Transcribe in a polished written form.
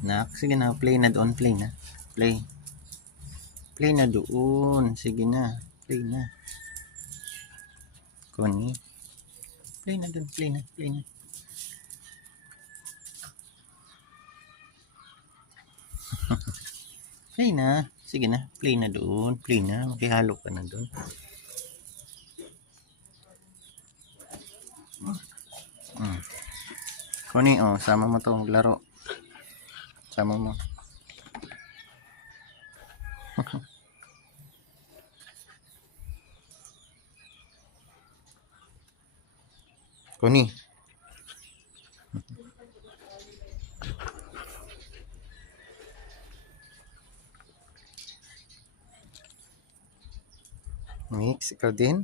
Nak, sige na, play na doon, play na. Play. Play na doon. Sige na, play na. Connie. Play na doon, play na, play na. Play na. Sige na, play na doon, play na. Makihalo ka na doon. Connie, oh, sama mo to maglaro. Sama mo. Connie. Mix, ikaw din.